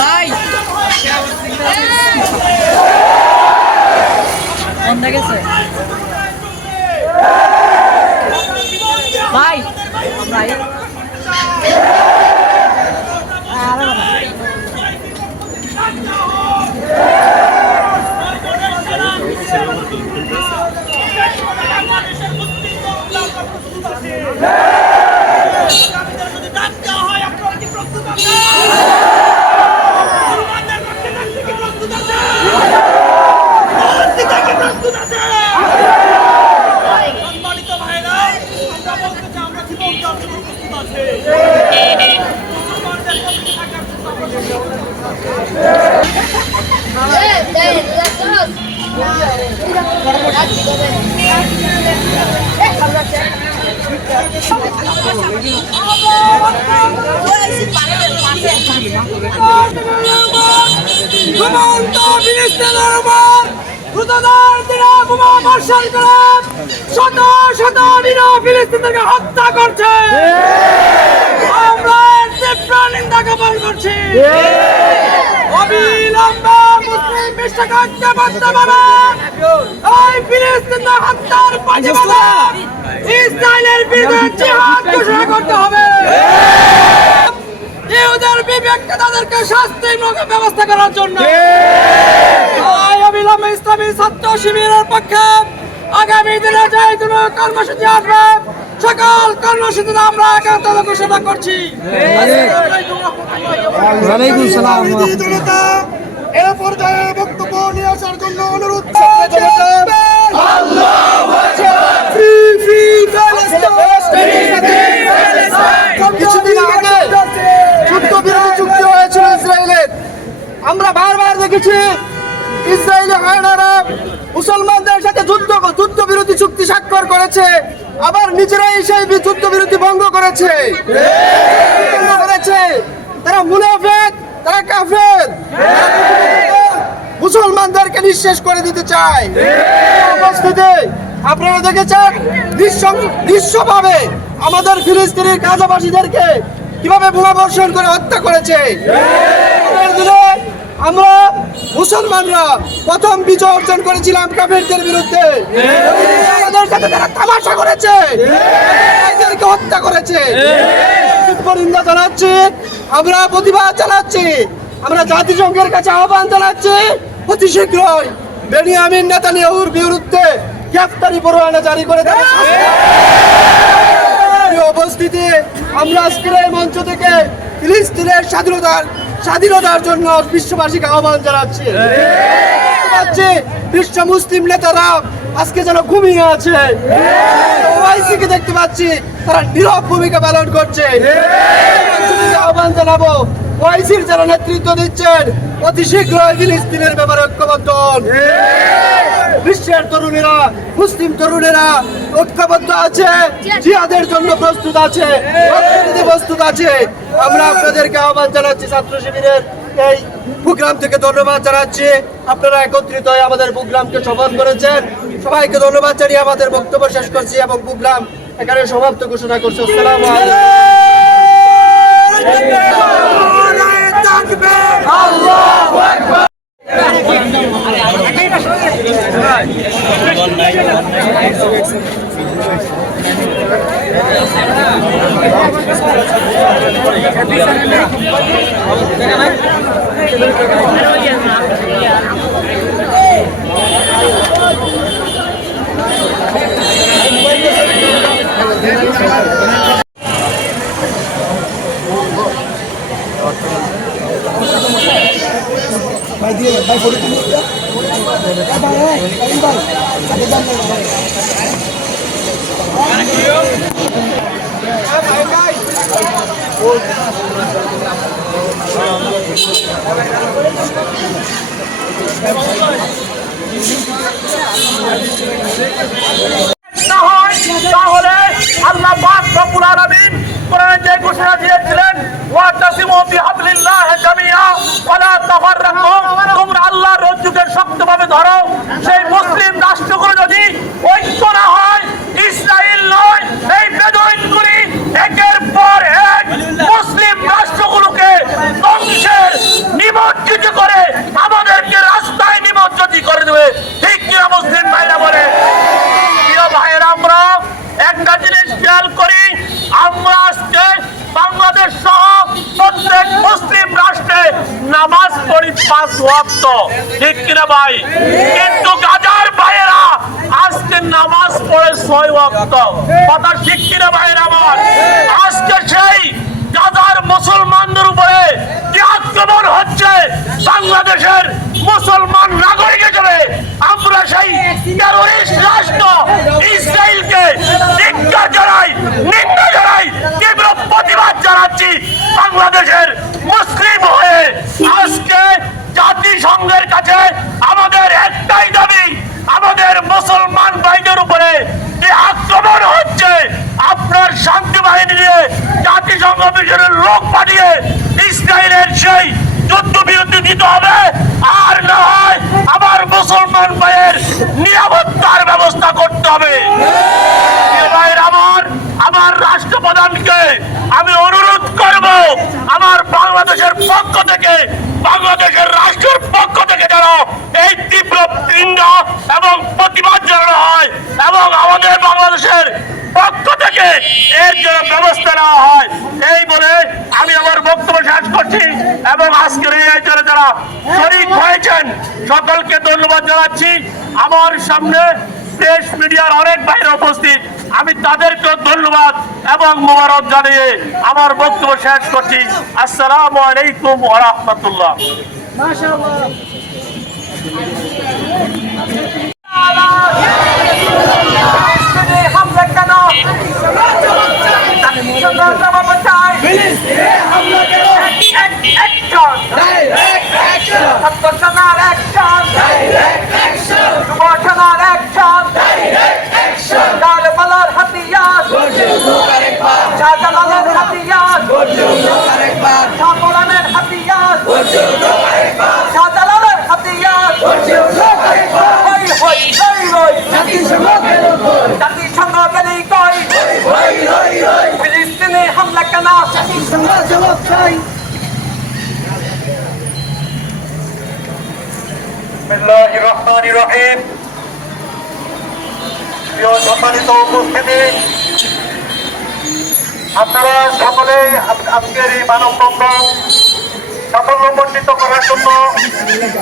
ভাই বন্ধ গেছে ভাই ভাই হত্যা করছে আমরা নিন্দা জ্ঞাপন করছি অবিলম্বে মুসলিম বিশ্বকে বন্ধ করবে এই ফিলিস্তিনের হত্যার প্রতিবাদে ইসরায়েলের বিরুদ্ধে জিহাদ ঘোষণা করতে হবে ইহুদের বিবেককে তাদেরকে শাস্তির ব্যবস্থা করার জন্য অবিলম্বে ইসলামী ছাত্র শিবিরের পক্ষে আগামী দিনে যে কোনো কর্মসূচি আসবে সকল কর্মসূচিতে আমরা একান্ত ঘোষণা করছি। এ পর্যায়ে বক্তব্য নিয়ে আসার জন্য অনুরোধ কিছুদিন আগে যুদ্ধবিরতি চুক্তি হয়েছিল ইসরায়েলের। আমরা বারবার দেখেছি ইসরায়েলি হায়নারা মুসলমানদের সাথে যুদ্ধবিরতি চুক্তি স্বাক্ষর করেছে, আবার নিজেরাই সেই যুদ্ধবিরতি ভঙ্গ করেছে। তারা মুনাফিক, তারা কাফের, মুসলমানদেরকে নিঃশেষ করে দিতে চায়। উপস্থিতি আপনারা দেখেছেন দৃশ্যভাবে আমাদের ফিলিস্তিনের গাজাবাসীদেরকে কিভাবে বোমাবর্ষণ করে হত্যা করেছে। আমরা মুসলমানরা প্রথম বিজয় অর্জন করেছিলাম কাফেরদের বিরুদ্ধে। আমাদের সাথে তারা তামাশা করেছে, এদেরকে হত্যা করেছে। নিন্দা জানাচ্ছি, আমরা প্রতিবাদ জানাচ্ছি, আমরা জাতিসংঘের কাছে আহ্বান জানাচ্ছি অতি শীঘ্রই বেনিয়ামিন নেতানিয়াহুর বিরুদ্ধে গ্রেফতারি পরোয়ানা জারি করে দেওয়া। উপস্থিতি আমরা আজকের এই মঞ্চ থেকে ফিলিস্তিনের স্বাধীনতার জন্য বিশ্ববাসীকে আহ্বান জানাচ্ছি। বিশ্ব মুসলিম নেতারা আজকে যেন ঘুমিয়ে আছে, ওআইসিকে দেখতে পাচ্ছি তারা নীরব ভূমিকা পালন করছে। আহ্বান জানাবো ওআইসির যারা নেতৃত্ব দিচ্ছেন অতি শীঘ্রই ফিলিস্তিনের ব্যাপারে ঐক্যবদ্ধ হন। বিশ্বের তরুণেরা, মুসলিম তরুণেরা ঐক্যবদ্ধ আছে, জিহাদের জন্য প্রস্তুত আছে, প্রস্তুত আছে। আমরা আপনাদেরকে আহ্বান জানাচ্ছি, ছাত্র শিবিরের এই প্রোগ্রাম থেকে ধন্যবাদ জানাচ্ছি। আপনারা একত্রিত হয়ে আমাদের প্রোগ্রামকে সফল করেছেন। সবাইকে ধন্যবাদ জানিয়ে আমাদের বক্তব্য শেষ করছি এবং প্রোগ্রাম এখানে সমাপ্ত ঘোষণা করছি। আসসালামু আলাইকুম। আল্লাহু আকবার। ভাই দিয়ে ভাই ফটো তুলি তাহলে আল্লাহ পাক রব্বুল আলামিন কোরআনে যে ঘোষণা দিয়েছিলেন ওয়াতাসিমু বিহাবলিল্লাহি জামিআ ওয়ালা তাফাররাকু, তোমরা আল্লাহর রজ্জুকে শক্তভাবে ধরো। সেই মুসলিম রাষ্ট্রগুলো যদি ঐক্য না হয়, ইসরায়েল নয়, এই বেদুইনগুলি একের পর এক নামাজ পড়ি 5 ওয়াক্ত, ঠিক কিনা ভাই? কিন্তু গাজার ভাইয়েরা আজকে নামাজ পড়ে 6 ওয়াক্ত, কথা ঠিক কিনা ভাইয়েরা আমার? আজকে সেই গাজার মুসলমানদের উপরে যে আক্রমণ হচ্ছে, বাংলাদেশের মুসলমান নাগরিক হিসেবে আমরা সেই টেররিস্ট রাষ্ট্র ইসরায়েলকে ধিক্কার জানাই, নিন্দা জানাই, তীব্র প্রতিবাদ জানাচ্ছি। বাংলাদেশের মুসলিম হয়ে আজকে জাতিসংঘের কাছে আমাদের একটাই দাবি, আমাদের মুসলমান ভাইদের উপরে যে আক্রমণ হচ্ছে, আপনার শান্তি বাহিনী দিয়ে জাতিসংঘ মিশনের লোক পাঠিয়ে ইসরায়েলের সেই যুদ্ধবিরতি দিতে হবে, আর না হয় আমার মুসলমান ভাইয়ের নিরাপত্তার ব্যবস্থা করতে হবে। আমার রাষ্ট্রপ্রধানকে আমি অনুরোধ করব, আমার বাংলাদেশের পক্ষ থেকে, বাংলাদেশের রাষ্ট্রের পক্ষ থেকে যেন এই তীব্র নিন্দা এবং প্রতিবাদ জানানো হয় এবং আমাদের বাংলাদেশের পক্ষ থেকে এর জন্য ব্যবস্থা নেওয়া হয়। এই বলে আমি আমার বক্তব্য শেষ করছি এবং আজকের এই আয়োজনে যারা শরীক হয়েছেন সকলকে ধন্যবাদ জানাচ্ছি। আমার সামনে দেশ মিডিয়ার অনেক বাইরে উপস্থিত, আমি তাদেরকে ধন্যবাদ এবং মোবারক জানিয়ে আমার বক্তব্য শেষ করছি। আসসালামু আলাইকুম ওয়া রাহমাতুল্লাহ। ফিলিস্তিনে হামলা কেন? জবাব চাই। বিসমিল্লাহির রহমানির রহিম। প্রিয় সম্মানিত উপস্থিতি, আপনারা সকলে আজকের এই মানববন্ধন সাফল্যমণ্ডিত করার জন্য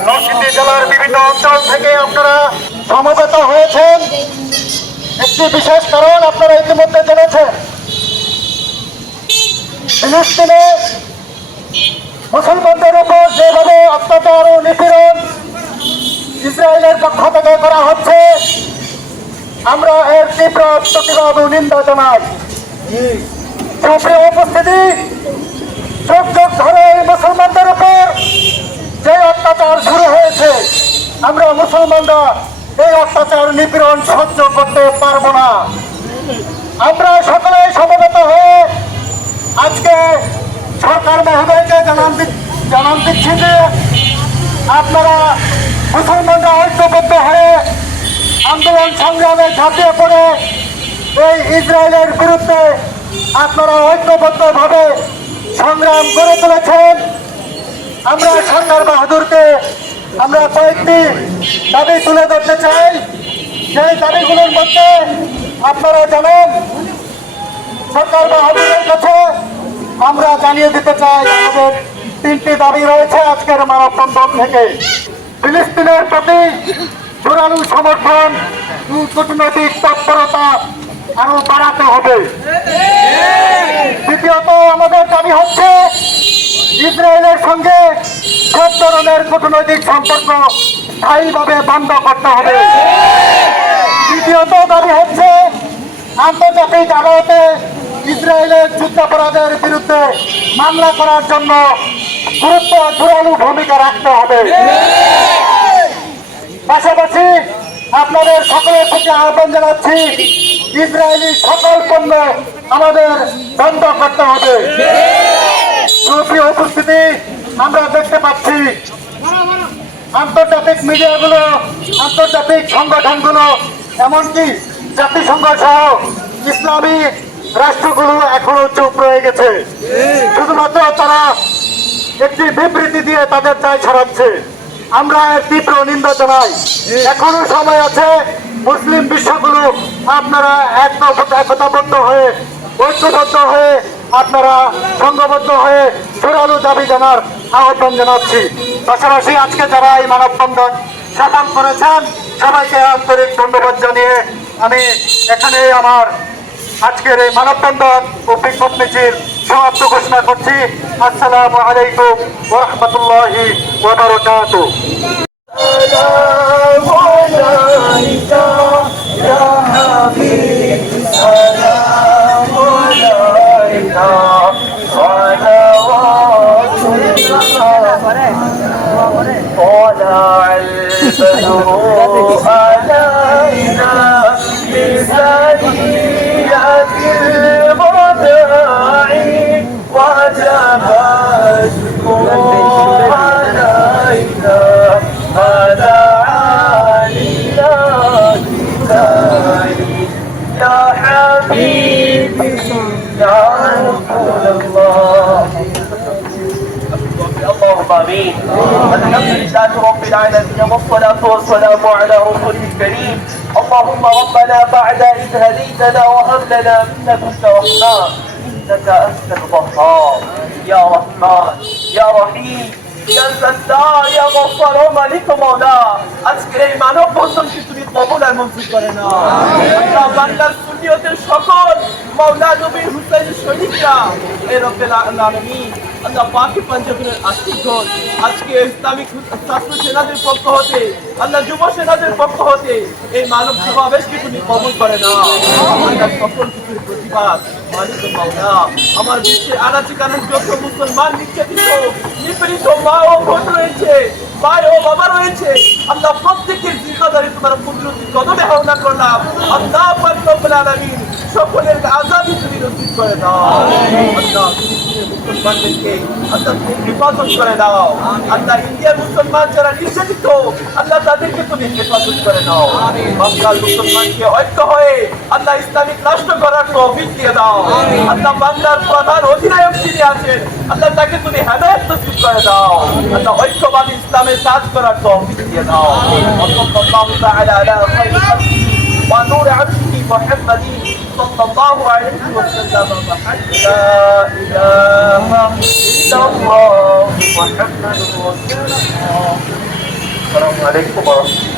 নরসিংদী জেলার বিভিন্ন অঞ্চল থেকে আপনারা সমবেত হয়েছেন। একটি বিশেষ কারণ আপনারা ইতিমধ্যে জেনেছেন, ফিলিস্তিনে মুসলমানদের উপর যেভাবে অত্যাচার ও নিপীড়ন ইসরায়েলের পক্ষ থেকে করা হচ্ছে, আমরা এর তীব্র প্রতিবাদ ও নিন্দা জানাই। সুপ্রিয় উপস্থিতি, যুগ যুগ ধরে মুসলমানদের উপর যে অত্যাচার শুরু হয়েছে, আমরা মুসলমানরা এই অত্যাচার নিপীড়ন সহ্য করতে পারবো না। আমরা সকলে সমবেত হয়ে আজকে সরকার মহোদয়কে জানান দিচ্ছি যে আপনারা মুসলমানরা ঐক্যবদ্ধ হয়ে আন্দোলন সংগ্রামে ঝাঁপিয়ে পড়ে এই ইসরায়েলের বিরুদ্ধে আপনারা ঐক্যবদ্ধভাবে সংগ্রাম করে চলেছেন। আমরা সরকার বাহাদুরকে আমরা কয়েকটি দাবি তুলে ধরতে চাই। সেই দাবিগুলোর মধ্যে আপনারা জানেন, সরকার বাহাদুরের কাছে আমরা জানিয়ে দিতে চাই আমাদের 3টি দাবি রয়েছে আজকের মানববন্ধন থেকে। ফিলিস্তিনের প্রতি জোরালো সমর্থন, কূটনৈতিক তৎপরতা আরো বাড়াতে হবে। দ্বিতীয়ত আমাদের দাবি হচ্ছে ইসরায়েলের সঙ্গে সব ধরনের কূটনৈতিক সম্পর্ক স্থায়ীভাবে বন্ধ করতে হবে। তৃতীয়ত দাবি হচ্ছে আন্তর্জাতিক আদালতে ইসরায়েলের যুদ্ধাপরাধের বিরুদ্ধে মামলা করার জন্য জোরালো ভূমিকা রাখতে হবে। পাশাপাশি আপনাদের সকলের প্রতি আহ্বান জানাচ্ছি, ইসরায়েলি সকল পণ্য আমাদের বন্ধ করতে হবে। সুপ্রিয় উপস্থিতি, আমরা দেখতে পাচ্ছি আন্তর্জাতিক মিডিয়াগুলো, আন্তর্জাতিক সংগঠনগুলো, এমনকি জাতিসংঘ সহ ইসলামী রাষ্ট্রগুলো এখনো চুপ রয়ে গেছে। শুধুমাত্র তারা একটি বিবৃতি দিয়ে তাদের দায় ছড়াচ্ছে। আমরা এর তীব্র নিন্দা জানাই। এখনো সময় আছে, মুসলিম বিশ্বগুলো আপনারা একতাবদ্ধ হয়ে ঐক্যবদ্ধ হয়ে আপনারা সংঘবদ্ধ হয়ে জোরালো দাবি জানার আহ্বান জানাচ্ছি। পাশাপাশি আজকে যারা এই মানববন্ধন সফল করেছেন সবাইকে আন্তরিক ধন্যবাদ জানিয়ে আমি এখানে আমার আজকের এই মানববন্ধন ও বিক্ষোভ মিছিল সমাপ্ত ঘোষণা করছি। আসসালামু আলাইকুম ওয়া রাহমাতুল্লাহি ওয়া বারাকাতুহু। طلع البدر علينا بثنية الوداع وجب الشكر علينا هذا علينا يا حبيبي يا رسول الله. اللهم امين. الحمد لله رب العالمين والصلاه والسلام على رسوله الكريم. اللهم ربنا بعد اذ هديتنا وهب لنا من لدنك رحمه انك انت الوهاب يا رحمن يا رحيم يا ستار يا غفار ومالك مولا. আজকের এই মানববন্ধনকে তুমি কবুল আর মঞ্জুর করে নাও। আল্লাহ বান্দার সুন্নিয়তের সকল মাওলা নবী হুসাইন শহীদরা এ রব্বুল আলামিন আল্লাহ পাকি পঞ্জাবের আশিকগণ আজকে ইসলামিক ছাত্র সেনাদের পক্ষ হতে আল্লাহ যুব সেনাদের পক্ষ হতে এই মানব সমাবেশকে তুমি কবুল করে নাও। আল্লাহ সকল কিছুর প্রতিবাদ মালিক মাওলা আমার বিশ্বে আনাচে কারণ যত মুসলমান নির্যাতিত নিপীড়িত মা ও বোন রয়েছে ভাই ও বাবা রয়েছে আল্লাহ প্রত্যেকের জিম্মাদারি তোমার কুদরতি কদমে হাওলা করলাম। আল্লাহ পাক রব্বুল আলামিন সকলের আযাদি তুমি নসিব করে দাও। আল্লাহ মুসলমানদেরকে আল্লাহ তুমি হেফাজত করে দাও। আল্লাহ ইন্ডিয়ার মুসলমান যারা নির্যাতিত আল্লাহ তাদেরকে তুমি হেফাজত করে দাও। বাংলার মুসলমানকে ঐক্য হয়ে আল্লাহ ইসলামিক রাষ্ট্র করার তৌফিক দিয়ে দাও। আল্লাহ বাংলার প্রধান অধিনায়ক যিনি আছেন আল্লাহ তাকে তুমি হেদায়েত নসিব করে দাও। আল্লাহ ঐক্যবাদী ইসলামের কাজ করার তৌফিক দিয়ে দাও। সাল্লাল্লাহু তাআলা আলা খায়রি খালকিহি ওয়া নূর আরশিহি মুহাম্মাদিন সাল্লাল্লাহু আলাইহি ওয়াসাল্লাম। লা ইলাহা ইল্লাল্লাহ মুহাম্মাদুর রাসূলুল্লাহ। আসসালামু আলাইকুম ওয়া রাহমাতুল্লাহ।